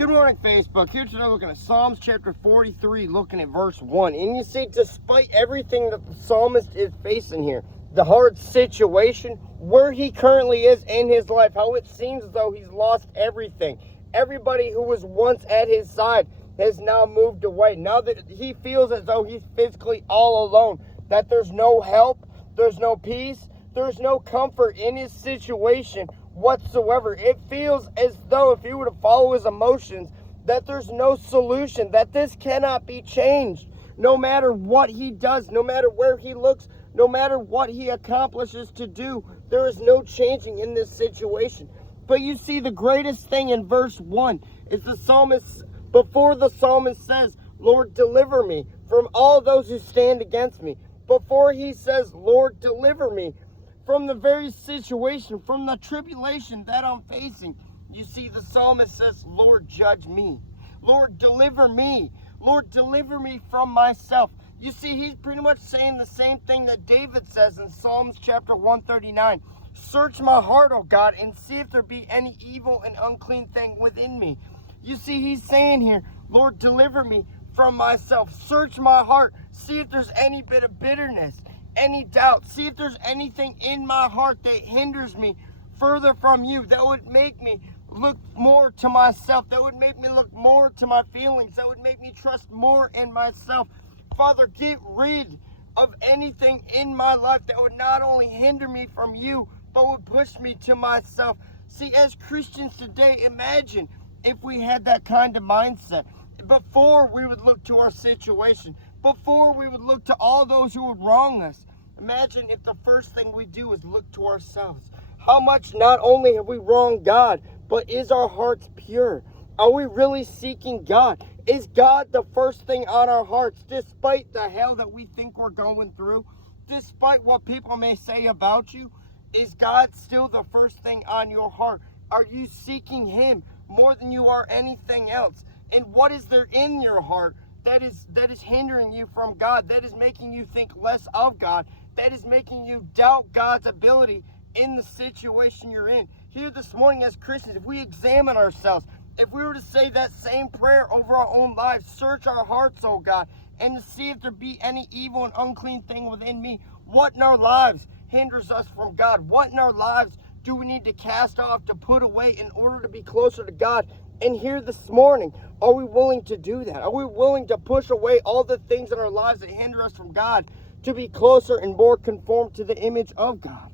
Good morning, Facebook. Here today looking at Psalms chapter 43, looking at verse 1. And you see, despite everything that the psalmist is facing here, the hard situation, where he currently is in his life, how it seems as though he's lost everything. Everybody who was once at his side has now moved away. Now that he feels as though he's physically all alone, that there's no help, there's no peace, there's no comfort in his situation whatsoever. It feels as though if he were to follow his emotions, that there's no solution, that this cannot be changed. No matter what he does, no matter where he looks, no matter what he accomplishes to do, there is no changing in this situation. But you see, the greatest thing in verse 1 is the psalmist, before the psalmist says, Lord, deliver me from all those who stand against me. Before he says, Lord, deliver me from the very situation, from the tribulation that I'm facing, you see, the psalmist says, Lord, judge me. Lord, deliver me. Lord, deliver me from myself. You see, he's pretty much saying the same thing that David says in Psalms chapter 139. Search my heart, O God, and see if there be any evil and unclean thing within me. You see, he's saying here, Lord, deliver me from myself. Search my heart. See if there's any bit of bitterness, any doubt. See if there's anything in my heart that hinders me further from you, that would make me look more to myself, that would make me look more to my feelings, that would make me trust more in myself. Father, get rid of anything in my life that would not only hinder me from you, but would push me to myself. See, as Christians today, imagine if we had that kind of mindset. Before we would look to our situation, before we would look to all those who would wrong us, imagine if the first thing we do is look to ourselves. How much not only have we wronged God, but is our hearts pure? Are we really seeking God? Is God the first thing on our hearts, despite the hell that we think we're going through? Despite what people may say about you, is God still the first thing on your heart? Are you seeking Him more than you are anything else? And what is there in your heart that is hindering you from God, that is making you think less of God, that is making you doubt God's ability in the situation you're in? Here this morning as Christians, if we examine ourselves, if we were to say that same prayer over our own lives, search our hearts, oh God, and to see if there be any evil and unclean thing within me, what in our lives hinders us from God? What in our lives do we need to cast off, to put away in order to be closer to God? And here this morning, are we willing to do that? Are we willing to push away all the things in our lives that hinder us from God to be closer and more conformed to the image of God?